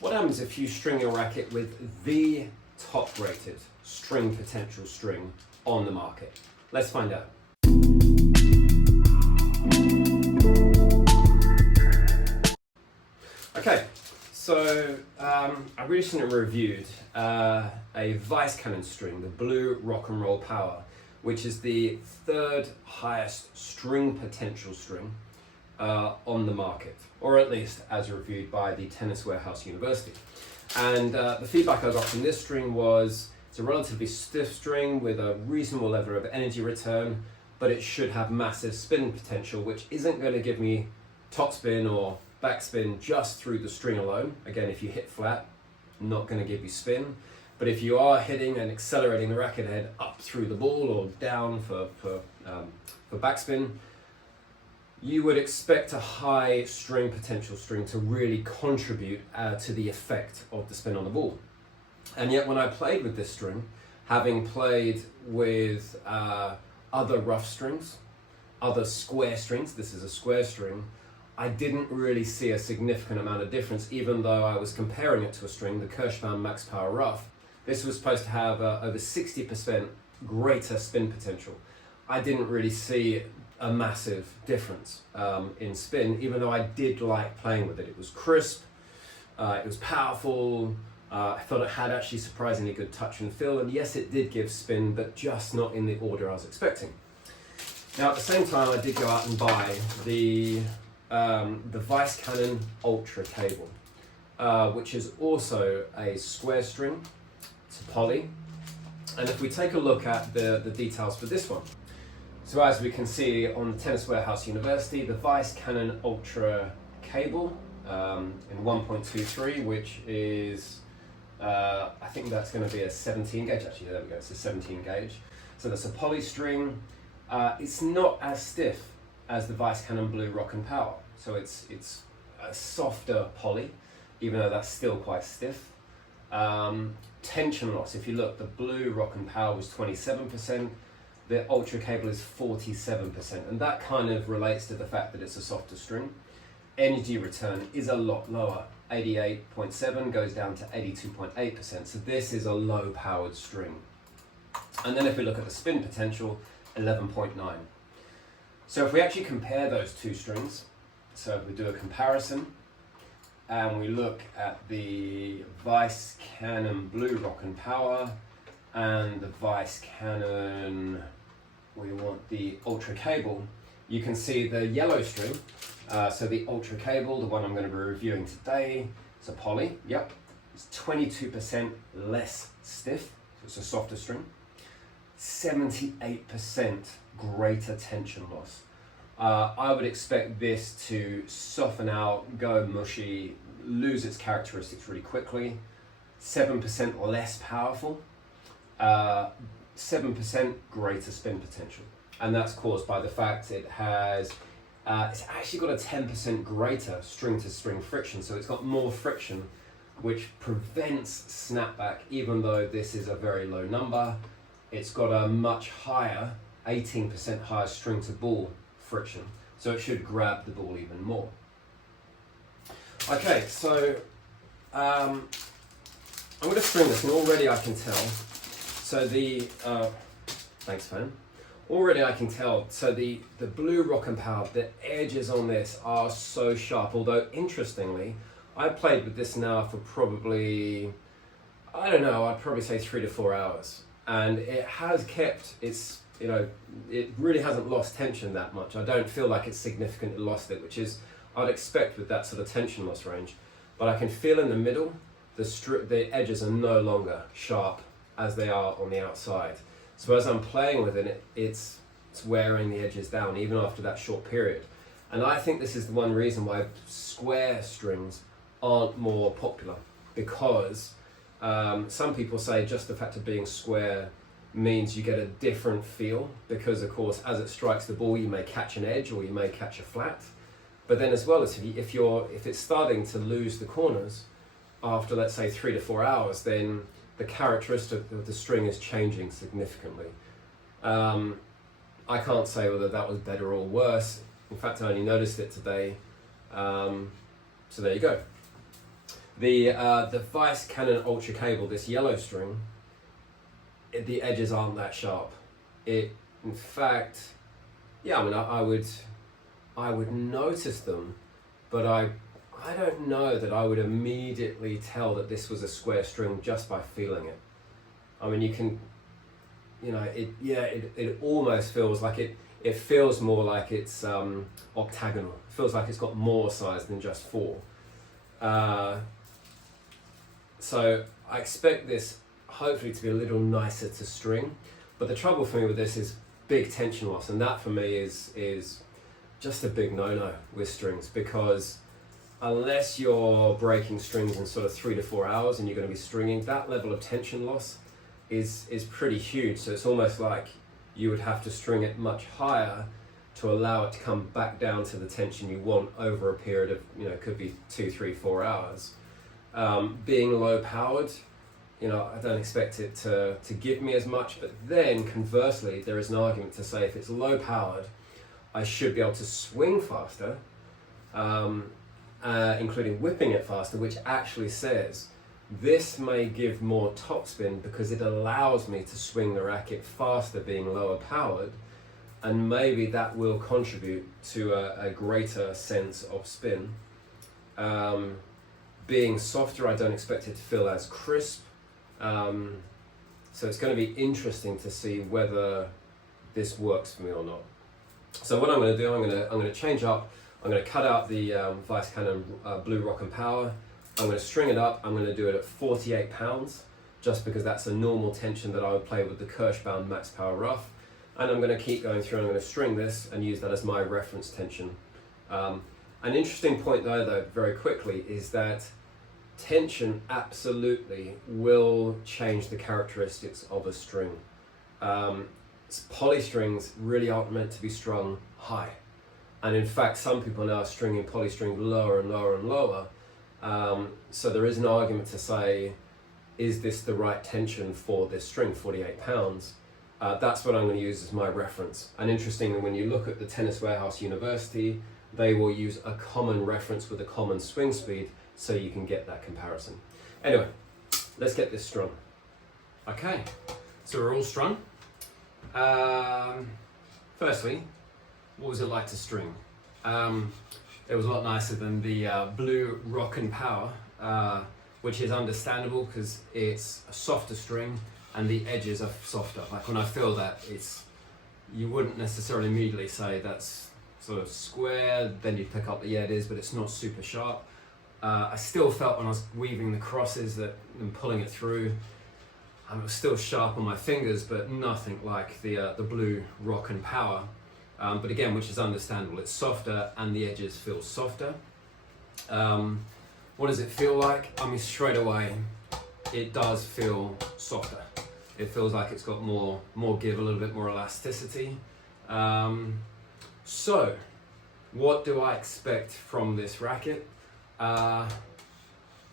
What happens if you string your racket with the top rated string potential string on the market? Let's find out. Okay, so I recently reviewed a Weiss Cannon string, the Blue Rock and Roll Power, which is the third highest string potential string on the market, or at least as reviewed by the Tennis Warehouse University. And the feedback I got from this string was it's a relatively stiff string with a reasonable level of energy return, but it should have massive spin potential, which isn't going to give me topspin or backspin just through the string alone. Again, if you hit flat, not going to give you spin. But if you are hitting and accelerating the racket head up through the ball or down for backspin, you would expect a high string potential string to really contribute to the effect of the spin on the ball. And yet when I played with this string, having played with other rough strings, other square strings, this is a square string, I didn't really see a significant amount of difference, even though I was comparing it to a string, the Kirschbaum Max Power Rough. This was supposed to have over 60% greater spin potential. I didn't really see a massive difference in spin, even though I did like playing with it. It was crisp, it was powerful, I thought it had actually surprisingly good touch and feel, and yes, it did give spin, but just not in the order I was expecting. Now, at the same time, I did go out and buy the Weiss Cannon Ultra Cable, which is also a square string. It's a poly, and if we take a look at the details for this one, so as we can see on the Tennis Warehouse University, the Weiss Cannon Ultra Cable in 1.23, which is I think that's going to be a 17 gauge. Actually, there we go. It's a 17 gauge. So that's a poly string. It's not as stiff as the Weiss Cannon Blue Rock and Power. So it's a softer poly, even though that's still quite stiff. Tension loss, if you look, the Blue Rock and Power was 27%, the Ultra Cable is 47%, and that kind of relates to the fact that it's a softer string. Energy return is a lot lower, 88.7 goes down to 82.8%, so this is a low powered string. And then if we look at the spin potential, 11.9. So if we actually compare those two strings, so if we do a comparison, and we look at the Weiss Cannon Blue Rock and Power and the Weiss Cannon, we want the Ultra Cable, you can see the yellow string, so the Ultra Cable, the one I'm going to be reviewing today, it's a poly, yep, it's 22% less stiff, so it's a softer string, 78% greater tension loss. I would expect this to soften out, go mushy, lose its characteristics really quickly. 7% less powerful, 7% greater spin potential. And that's caused by the fact it has, it's actually got a 10% greater string-to-string friction. So it's got more friction, which prevents snapback, even though this is a very low number. It's got a much higher, 18% higher string-to-ball friction, so it should grab the ball even more. Okay, so I'm going to string this, and already I can tell. So the thanks, fan. Already I can tell. So the Blue Rock and Power, the edges on this are so sharp. Although interestingly, I played with this now for probably, I don't know, I'd probably say 3 to 4 hours, and it has kept its. You know, it really hasn't lost tension that much. I don't feel like it's significantly lost it, which is I'd expect with that sort of tension loss range. But I can feel in the middle, the edges are no longer sharp as they are on the outside. So as I'm playing with it, it's wearing the edges down even after that short period. And I think this is the one reason why square strings aren't more popular, because some people say just the fact of being square means you get a different feel, because of course as it strikes the ball you may catch an edge or you may catch a flat, but then as well as if it's starting to lose the corners after, let's say, 3 to 4 hours, then the characteristic of the string is changing significantly. I can't say whether that was better or worse. In fact, I only noticed it today, so there you go. The Weiss Cannon Ultra Cable, this yellow string, the edges aren't that sharp. In fact, yeah, I mean, I would notice them, but I don't know that I would immediately tell that this was a square string just by feeling it. I mean, you can, you know, it almost feels like it feels more like it's octagonal. It feels like it's got more size than just 4. So I expect this hopefully to be a little nicer to string, but the trouble for me with this is big tension loss, and that for me is just a big no-no with strings, because unless you're breaking strings in sort of 3 to 4 hours and you're going to be stringing, that level of tension loss is pretty huge. So it's almost like you would have to string it much higher to allow it to come back down to the tension you want over a period of, you know, it could be 2, 3, 4 hours. Being low powered, you know, I don't expect it to give me as much, but then conversely, there is an argument to say if it's low powered, I should be able to swing faster, including whipping it faster, which actually says this may give more topspin because it allows me to swing the racket faster being lower powered, and maybe that will contribute to a greater sense of spin. Being softer, I don't expect it to feel as crisp. So it's going to be interesting to see whether this works for me or not. So what I'm going to do, I'm going to change up. I'm going to cut out the Weiss Cannon Blue Rock and Power. I'm going to string it up. I'm going to do it at 48 pounds, just because that's a normal tension that I would play with the Kirschbaum Max Power Rough. And I'm going to keep going through, and I'm going to string this and use that as my reference tension. An interesting point though, very quickly, is that tension absolutely will change the characteristics of a string. Polystrings really aren't meant to be strung high. And in fact, some people now are stringing polystrings lower and lower and lower. So there is an argument to say, is this the right tension for this string, 48 pounds? That's what I'm going to use as my reference. And interestingly, when you look at the Tennis Warehouse University, they will use a common reference with a common swing speed, so you can get that comparison. Anyway, let's get this strung. Okay, so we're all strung. Firstly, what was it like to string? It was a lot nicer than the Blue Rock and Power, which is understandable because it's a softer string and the edges are softer. Like when I feel that, you wouldn't necessarily immediately say that's sort of square, then you pick up that, yeah, it is, but it's not super sharp. I still felt when I was weaving the crosses and pulling it through, it was still sharp on my fingers, but nothing like the Blue Rock and Power. But again, which is understandable, it's softer and the edges feel softer. What does it feel like? I mean, straight away, it does feel softer. It feels like it's got more give, a little bit more elasticity. So, what do I expect from this racket? I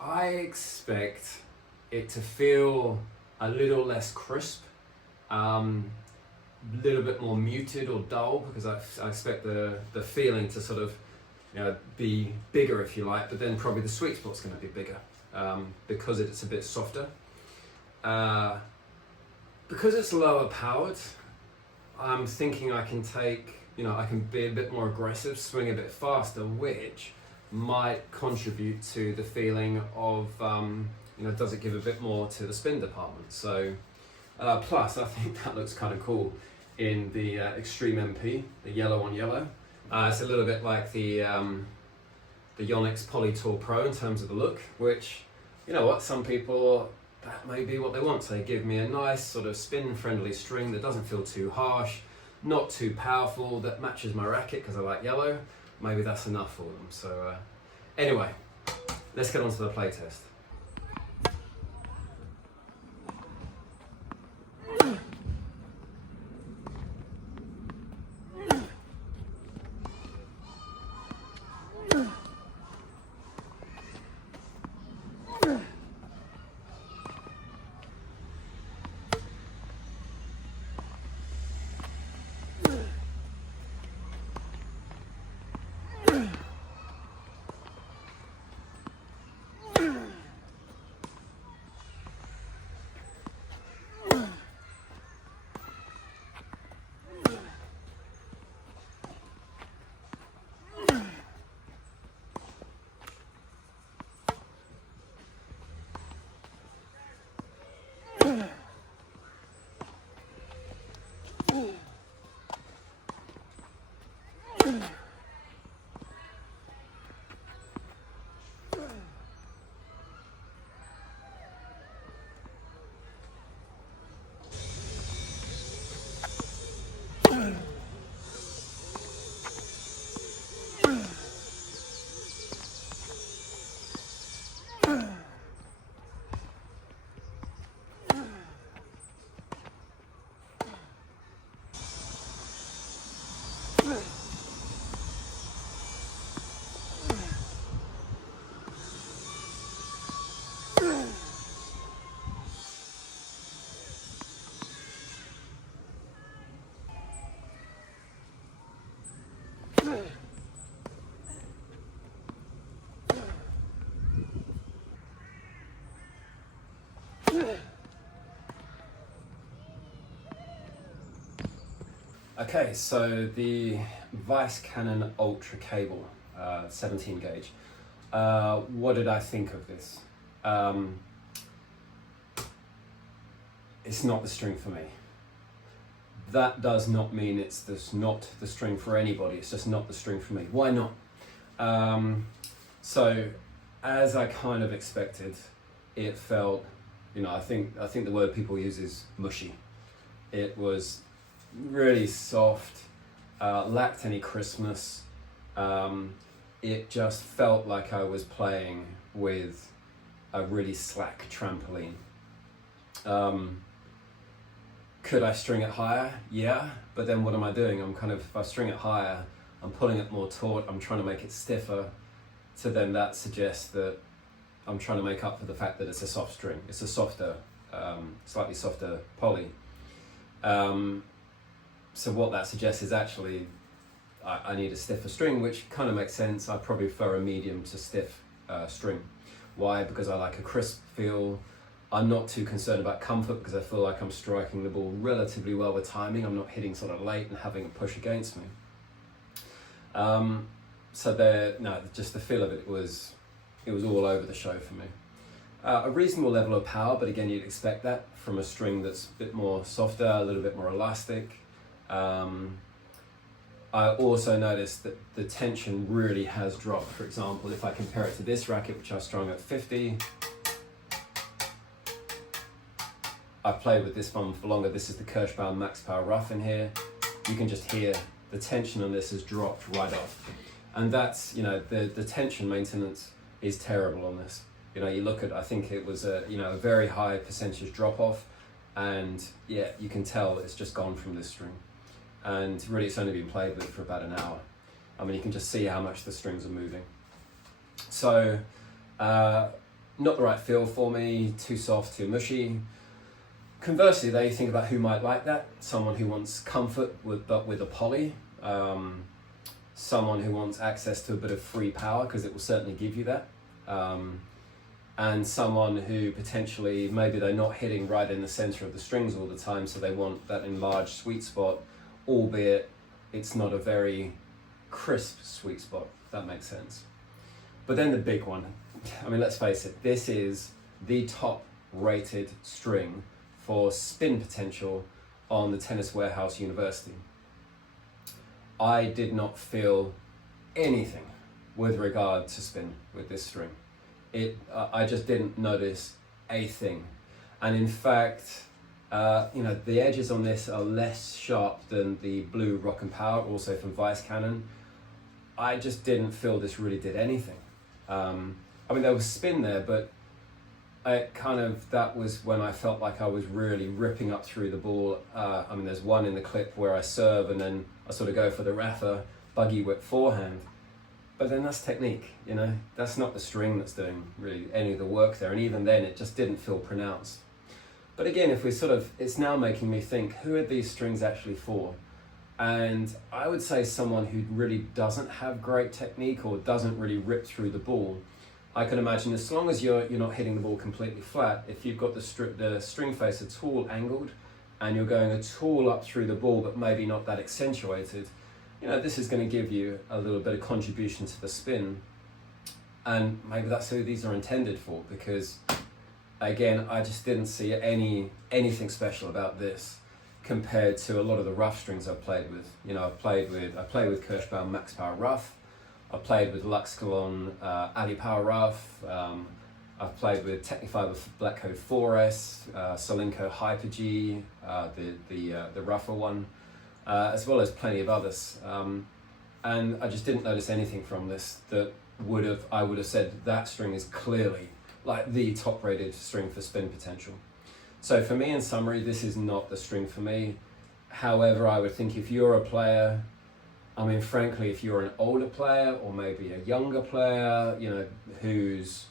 expect it to feel a little less crisp, little bit more muted or dull, because I expect the feeling to sort of, you know, be bigger if you like, but then probably the sweet spot's going to be bigger because it's a bit softer. Because it's lower powered, I'm thinking I can I can be a bit more aggressive, swing a bit faster, which might contribute to the feeling of, does it give a bit more to the spin department? So, plus I think that looks kind of cool in the Extreme MP, the yellow on yellow. It's a little bit like the Yonex Poly Tour Pro in terms of the look, which, you know what, some people, that may be what they want. So they give me a nice sort of spin-friendly string that doesn't feel too harsh, not too powerful, that matches my racket because I like yellow. Maybe that's enough for them. So anyway, let's get on to the playtest. Okay, so the Weiss Cannon Ultra Cable, 17 gauge. What did I think of this? It's not the string for me. That does not mean it's not the string for anybody. It's just not the string for me. Why not? So, as I kind of expected, it felt, I think the word people use is mushy. It was really soft, lacked any crispness. It just felt like I was playing with a really slack trampoline. Could I string it higher? Yeah, but then what am I doing? if I string it higher, I'm pulling it more taut, I'm trying to make it stiffer, so then that suggests that I'm trying to make up for the fact that it's a soft string. It's a softer, slightly softer poly. So what that suggests is actually I need a stiffer string, which kind of makes sense. I probably prefer a medium to stiff string. Why? Because I like a crisp feel. I'm not too concerned about comfort because I feel like I'm striking the ball relatively well with timing. I'm not hitting sort of late and having a push against me. Just the feel of it was all over the show for me. A reasonable level of power, but again, you'd expect that from a string that's a bit more softer, a little bit more elastic. I also noticed that the tension really has dropped. For example, if I compare it to this racket, which I strung at 50, I've played with this one for longer. This is the Kirschbaum Max Power Rough in here. You can just hear the tension on this has dropped right off. And that's, the tension maintenance is terrible on this. You look at, I think it was a very high percentage drop off, and yeah, you can tell it's just gone from this string. And really it's only been played with for about an hour. I mean, you can just see how much the strings are moving. So, not the right feel for me, too soft, too mushy. Conversely, though, you think about who might like that. Someone who wants comfort but with a poly. Someone who wants access to a bit of free power, because it will certainly give you that. And someone who potentially, maybe they're not hitting right in the center of the strings all the time, so they want that enlarged sweet spot, albeit it's not a very crisp sweet spot, if that makes sense. But then the big one, let's face it, this is the top rated string for spin potential on the Tennis Warehouse University. I did not feel anything with regard to spin with this string. I just didn't notice a thing. And in fact, the edges on this are less sharp than the blue Rock and Power, also from Weiss Cannon. I just didn't feel this really did anything. There was spin there, but that was when I felt like I was really ripping up through the ball. There's one in the clip where I serve and then I sort of go for the Rafa buggy whip forehand. But then that's technique, that's not the string that's doing really any of the work there. And even then, it just didn't feel pronounced. But again, it's now making me think, who are these strings actually for? And I would say someone who really doesn't have great technique or doesn't really rip through the ball. I can imagine, as long as you're not hitting the ball completely flat, if you've got the string face at all angled and you're going at all up through the ball, but maybe not that accentuated, this is going to give you a little bit of contribution to the spin. And maybe that's who these are intended for, because again, I just didn't see anything special about this compared to a lot of the rough strings I've played with. I played with Kirschbaum Max Power Rough. I played with Luxcalon Ali Power Rough. I've played with Technifiber Black Code 4S, Solinco Hyper G, the rougher one, as well as plenty of others. And I just didn't notice anything from this that I would have said that string is clearly like the top rated string for spin potential. So for me, in summary, this is not the string for me. However, I would think if you're a player, frankly, if you're an older player or maybe a younger player, who's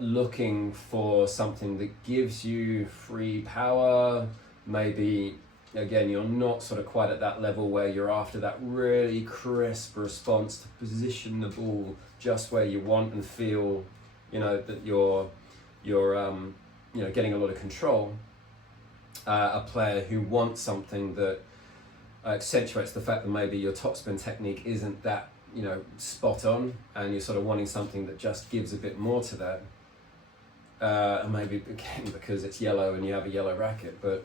looking for something that gives you free power, maybe again you're not sort of quite at that level where you're after that really crisp response to position the ball just where you want and feel, you know, that you're you know, getting a lot of control. A player who wants something that accentuates the fact that maybe your topspin technique isn't that, you know, spot on, and you're sort of wanting something that just gives a bit more to that. And maybe again because it's yellow and you have a yellow racket, but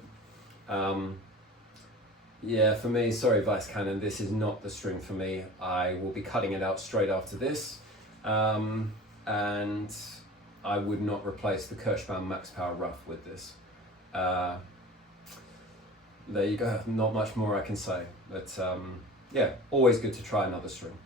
yeah, for me, sorry Weiss Cannon, this is not the string for me. I will be cutting it out straight after this, and I would not replace the Kirschbaum Max Power Rough with this. There you go, not much more I can say, but yeah, always good to try another string.